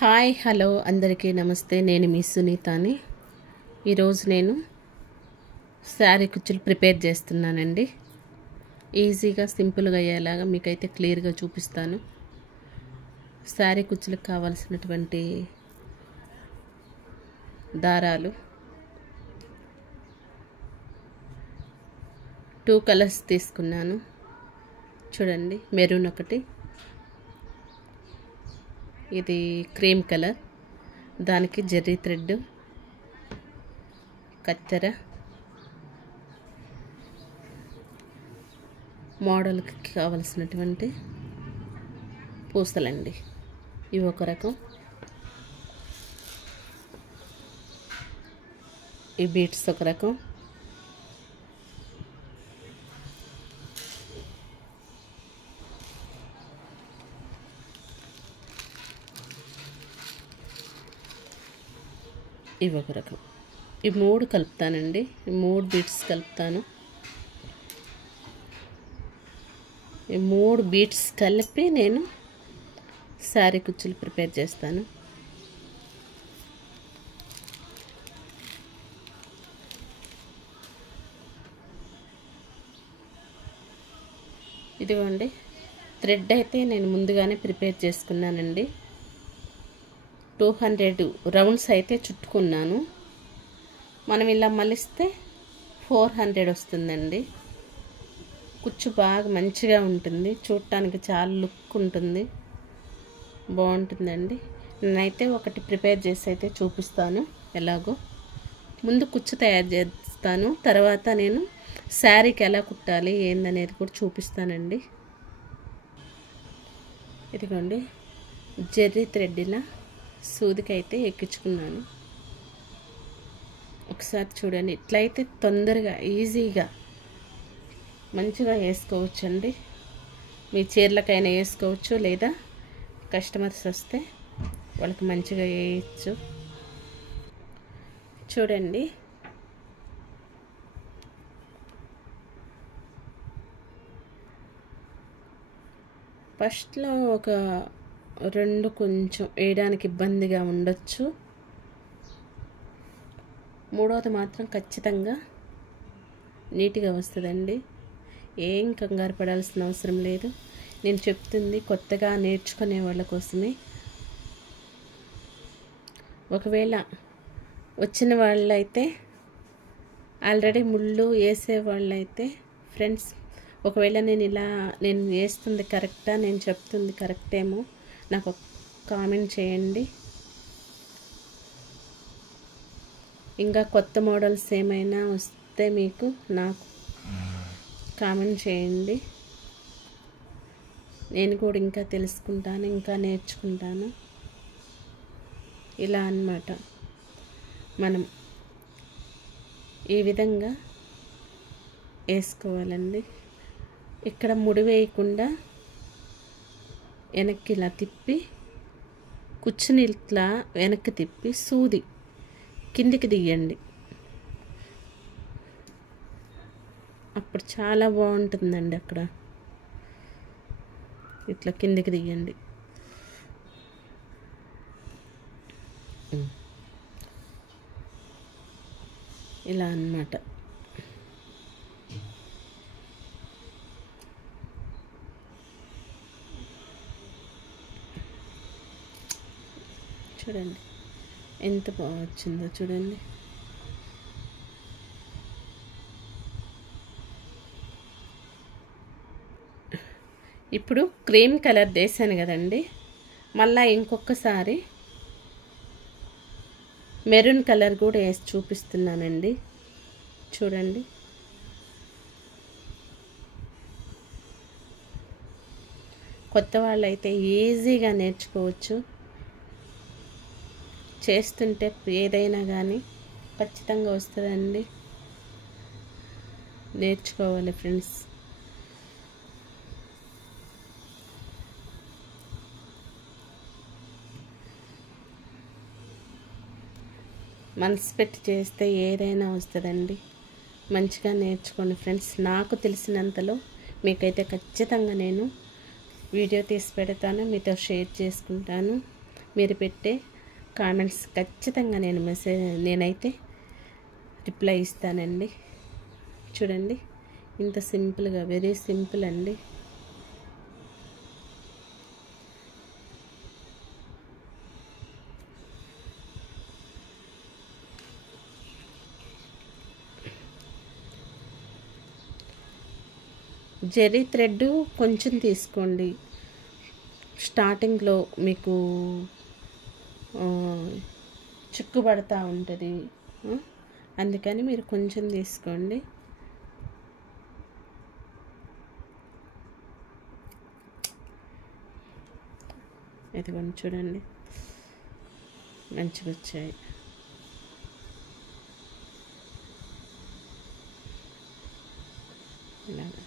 Hi hello అందరికీ నమస్తే. నేను మీ సునీతని. ఈరోజు నేను శారీ కుచ్చులు ప్రిపేర్ చేస్తున్నానండి. ఈజీగా సింపుల్గా అయ్యేలాగా మీకైతే క్లియర్గా చూపిస్తాను. శారీ కుచ్చులకు కావాల్సినటువంటి దారాలు 2 కలర్స్ తీసుకున్నాను. చూడండి, మెరూన్ ఒకటి, ఇది క్రీమ్ కలర్, దానికి జెర్రీ థ్రెడ్, కత్తెర, మోడల్కి కావలసినటువంటి పూసలండి. ఇవి ఒక రకం, ఈ బీట్స్ ఒక రకం, ఇవి ఒక రకం. ఈ 3 కలుపుతానండి. ఈ 3 బీట్స్ కలుపుతాను. ఈ 3 బీట్స్ కలిపి నేను శారీ కుచ్చులు ప్రిపేర్ చేస్తాను. ఇదిగోండి, థ్రెడ్ అయితే నేను ముందుగానే ప్రిపేర్ చేసుకున్నానండి. 200 రౌండ్స్ అయితే చుట్టుకున్నాను. మనం ఇలా మలిస్తే 400 వస్తుందండి. కుచ్చు బాగా మంచిగా ఉంటుంది, చూడటానికి చాలా లుక్ ఉంటుంది, బాగుంటుందండి. నేనైతే ఒకటి ప్రిపేర్ చేసి అయితే చూపిస్తాను ఎలాగో. ముందు కుచ్చు తయారు చేస్తాను, తర్వాత నేను శారీకి ఎలా కుట్టాలి ఏందనేది కూడా చూపిస్తానండి. ఇదిగోండి, జెర్రీ థ్రెడ్ ఇలా సూదికైతే ఎక్కించుకున్నాను. ఒకసారి చూడండి, ఇట్లయితే తొందరగా ఈజీగా మంచిగా వేసుకోవచ్చండి. మీ చీరలకైనా వేసుకోవచ్చు, లేదా కస్టమర్స్ వస్తే వాళ్ళకి మంచిగా వేయచ్చు. చూడండి, ఫస్ట్లో ఒక 2 కొంచెం వేయడానికి ఇబ్బందిగా ఉండొచ్చు. మూడవది మాత్రం ఖచ్చితంగా నీట్గా వస్తుందండి. ఏం కంగారు పడాల్సిన అవసరం లేదు. నేను చెప్తుంది కొత్తగా నేర్చుకునే వాళ్ళ కోసమే. ఒకవేళ వచ్చిన వాళ్ళైతే, ఆల్రెడీ ముళ్ళు వేసే వాళ్ళైతే ఫ్రెండ్స్, ఒకవేళ నేను వేస్తుంది కరెక్టా, నేను చెప్తుంది కరెక్టేమో నాకు కామెంట్ చేయండి. ఇంకా కొత్త మోడల్స్ ఏమైనా వస్తే మీకు నాకు కామెంట్ చేయండి. నేను కూడా ఇంకా తెలుసుకుంటాను, ఇంకా నేర్చుకుంటాను. ఇలా అన్నమాట. మనం ఈ విధంగా వేసుకోవాలండి. ఇక్కడ ముడి వేయకుండా వెనక్కి ఇలా తిప్పి, కుచ్చుని ఇట్లా వెనక్కి తిప్పి సూది కిందికి దిగండి. అప్పుడు చాలా బాగుంటుందండి. అక్కడ ఇట్లా కిందికి దిగండి. ఇలా అన్నమాట. చూడండి ఎంత బాగా వచ్చిందో చూడండి. ఇప్పుడు క్రీమ్ కలర్ వేసాను కదండి, మళ్ళీ ఇంకొకసారి మెరూన్ కలర్ కూడా వేసి చూపిస్తున్నానండి. చూడండి, కొత్త వాళ్ళైతే ఈజీగా నేర్చుకోవచ్చు. చేస్తుంటే ఏదైనా కానీ ఖచ్చితంగా వస్తుందండి. నేర్చుకోవాలి ఫ్రెండ్స్. మనసు పెట్టి చేస్తే ఏదైనా వస్తుందండి. మంచిగా నేర్చుకోండి ఫ్రెండ్స్. నాకు తెలిసినంతలో మీకైతే ఖచ్చితంగా నేను వీడియో తీసి పెడతాను, మీతో షేర్ చేసుకుంటాను. మీరు పెట్టే కామెంట్స్ ఖచ్చితంగా నేనైతే రిప్లై ఇస్తానండి. చూడండి ఇంత సింపుల్గా, వెరీ సింపుల్ అండి. జెర్రీ థ్రెడ్ కొంచెం తీసుకోండి. స్టార్టింగ్లో మీకు చిక్కుబడతా ఉంటుంది, అందుకని మీరు కొంచెం తీసుకోండి. ఇదిగోండి చూడండి మంచిగా వచ్చాయి. ఇలాగా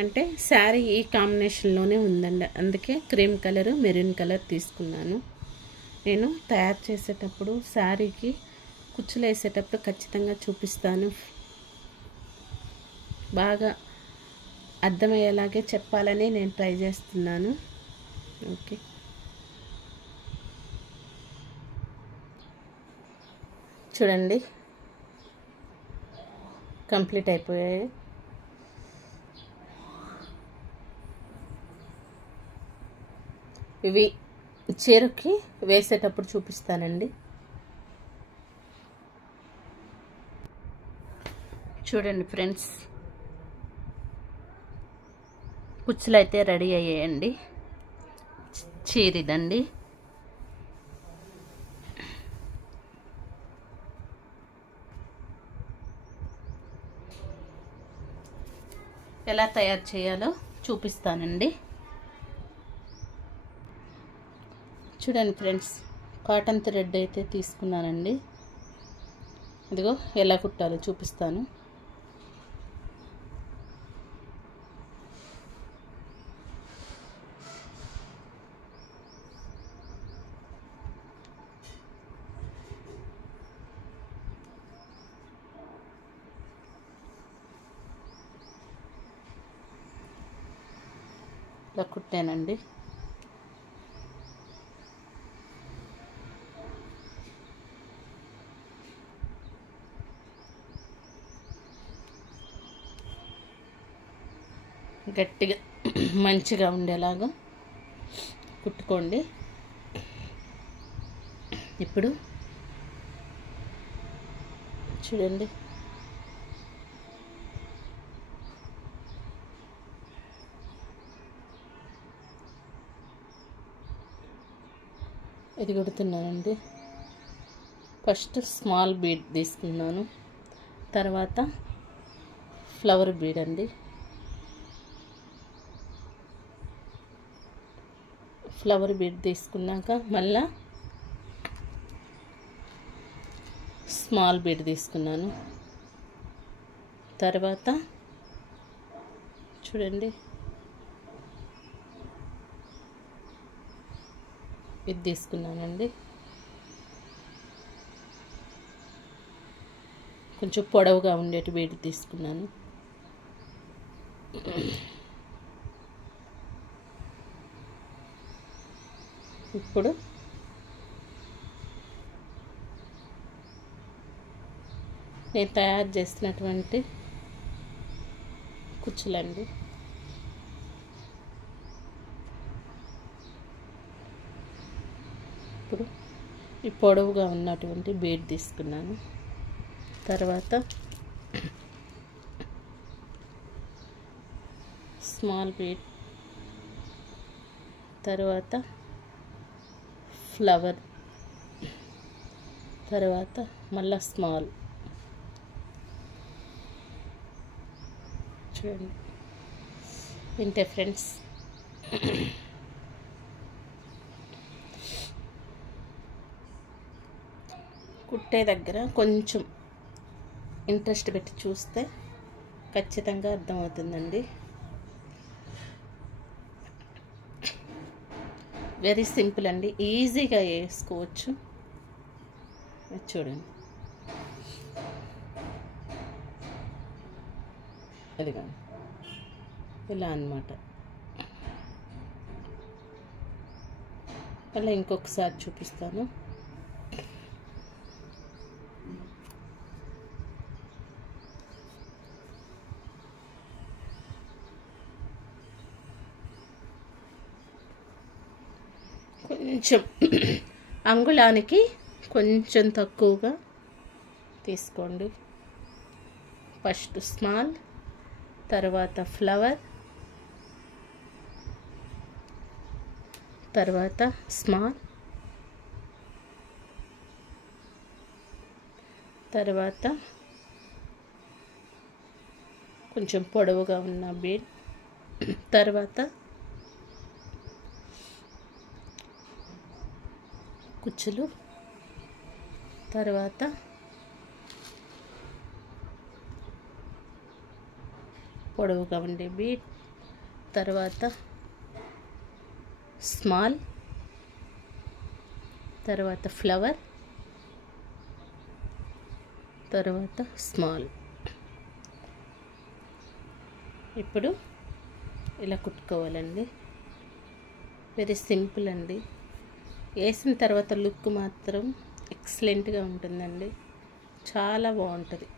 అంటే శారీ ఈ కాంబినేషన్లోనే ఉందండి, అందుకే క్రీమ్ కలర్ మెరూన్ కలర్ తీసుకున్నాను. నేను తయారు చేసేటప్పుడు శారీకి కుచ్చులు వేసేటప్పుడు ఖచ్చితంగా చూపిస్తాను. బాగా అర్థమయ్యేలాగే చెప్పాలని నేను ట్రై చేస్తున్నాను. ఓకే, చూడండి కంప్లీట్ అయిపోయాయి. ఇవి చీరకి వేసేటప్పుడు చూపిస్తానండి. చూడండి ఫ్రెండ్స్, కుచ్చులు అయితే రెడీ అయ్యాయండి. చీరిదండి. ఎలా తయారు చేయాలో చూపిస్తానండి. చూడండి ఫ్రెండ్స్, కాటన్ థ్రెడ్ అయితే తీసుకున్నానండి. ఇదిగో ఎలా కుట్టాలో చూపిస్తాను. ఇలా కుట్టానండి. గట్టిగా మంచిగా ఉండేలాగా కుట్టుకోండి. ఇప్పుడు చూడండి ఇది కుడుతున్నానండి. ఫస్ట్ స్మాల్ బీడ్ తీసుకున్నాను, తర్వాత ఫ్లవర్ బీడ్ అండి. ఫ్లవర్ బీడ్ తీసుకున్నాక మళ్ళా స్మాల్ బీడ్ తీసుకున్నాను. తర్వాత చూడండి ఇది తీసుకున్నానండి. కొంచెం పొడవుగా ఉండేటి బీడ్ తీసుకున్నాను. ఇప్పుడు నేను తయారు చేసినటువంటి కుచ్చులండి. ఇప్పుడు ఈ పొడవుగా ఉన్నటువంటి బీడ్ తీసుకున్నాను. తర్వాత స్మాల్ బీడ్, తర్వాత ఫ్లవర్, తర్వాత మళ్ళీ స్మాల్. చూడండి ఇంతే ఫ్రెండ్స్. కుట్టే దగ్గర కొంచెం ఇంట్రెస్ట్ పెట్టి చూస్తే ఖచ్చితంగా అర్థమవుతుందండి. వెరీ సింపుల్ అండి, ఈజీగా వేసుకోవచ్చు. చూడండి అదిగా ఇలా అన్నమాట. అలా ఇంకొకసారి చూపిస్తాను. కొంచెం అంగుళానికి కొంచెం తక్కువగా తీసుకోండి. ఫస్ట్ స్మాల్, తర్వాత ఫ్లవర్, తర్వాత స్మాల్, తర్వాత కొంచెం పొడవుగా ఉన్న బీడ్, తర్వాత కుచ్చులు, తర్వాత పొడవుగా ఉండే బీడ్, తర్వాత స్మాల్, తర్వాత ఫ్లవర్, తర్వాత స్మాల్. ఇప్పుడు ఇలా కుట్టుకోవాలండి. వెరీ సింపుల్ అండి. వేసిన తర్వాత లుక్ మాత్రం ఎక్సలెంట్గా ఉంటుందండి, చాలా బాగుంటుంది.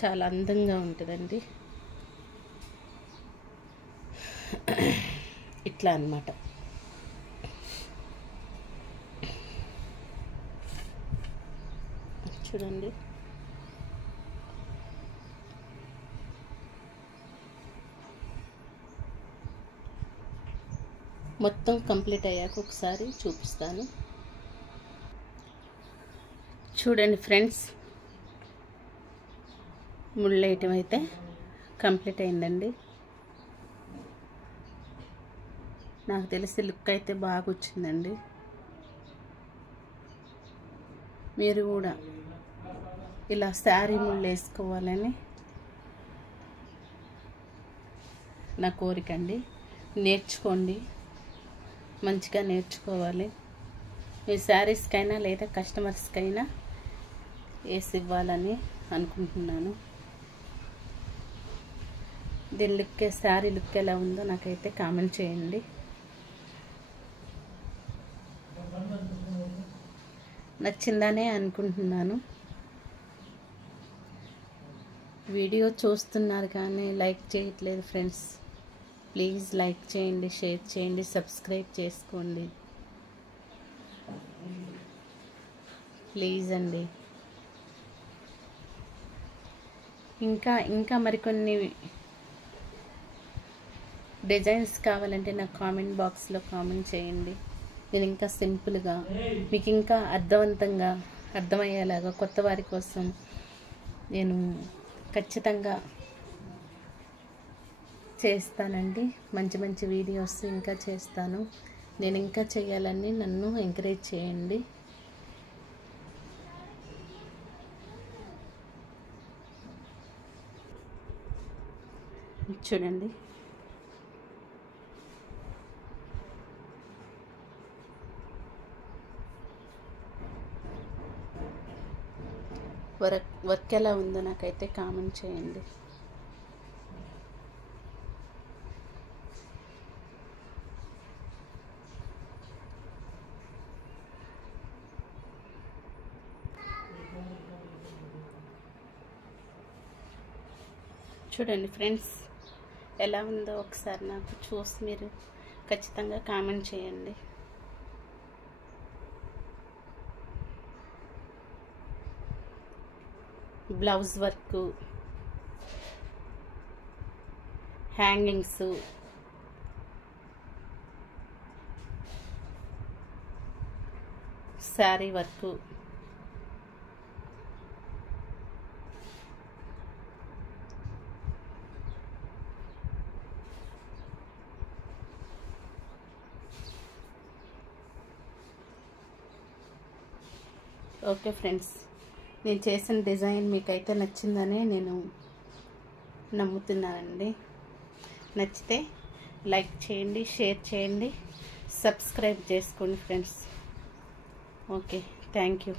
చాలా అందంగా ఉంటుందండి. ఇట్లా అన్నమాట. చూడండి, మొత్తం కంప్లీట్ అయ్యాక ఒకసారి చూపిస్తాను. చూడండి ఫ్రెండ్స్, ముళ్ళు వేయటం అయితే కంప్లీట్ అయిందండి. నాకు తెలిసి లుక్ అయితే బాగా వచ్చిందండి. మీరు కూడా ఇలా శారీ ముళ్ళు వేసుకోవాలని నా కోరిక అండి. నేర్చుకోండి, మంచిగా నేర్చుకోవాలి. మీ శారీస్కైనా లేదా కస్టమర్స్కైనా వేసి ఇవ్వాలని అనుకుంటున్నాను. దీని లుక్, శారీ లుక్ ఎలా ఉందో నాకైతే కామెంట్ చేయండి. నచ్చిందనే అనుకుంటున్నాను. వీడియో చూస్తున్నారు కానీ లైక్ చేయట్లేదు ఫ్రెండ్స్. ప్లీజ్ లైక్ చేయండి, షేర్ చేయండి, సబ్స్క్రైబ్ చేసుకోండి ప్లీజ్ అండి. ఇంకా మరికొన్ని డిజైన్స్ కావాలంటే నాకు కామెంట్ బాక్స్లో కామెంట్ చేయండి. నేను ఇంకా సింపుల్గా మీకు ఇంకా అర్థవంతంగా అర్థమయ్యేలాగా కొత్త వారి కోసం నేను ఖచ్చితంగా చేస్తానండి. మంచి మంచి వీడియోస్ ఇంకా చేస్తాను. నేను ఇంకా చేయాలని నన్ను ఎంకరేజ్ చేయండి. చూడండి, వర్క్ ఎలా ఉందో నాకైతే కామెంట్ చేయండి. చూడండి ఫ్రెండ్స్, ఎలా ఉందో ఒకసారి నాకు చూసి మీరు ఖచ్చితంగా కామెంట్ చేయండి. Blouse work, hangings, sari work, okay friends, నేను చేసిన డిజైన్ మీకైతే నచ్చిందనే నేను నమ్ముతున్నానండి. నచ్చితే లైక్ చేయండి, షేర్ చేయండి, సబ్స్క్రైబ్ చేసుకోండి ఫ్రెండ్స్. Okay, thank you.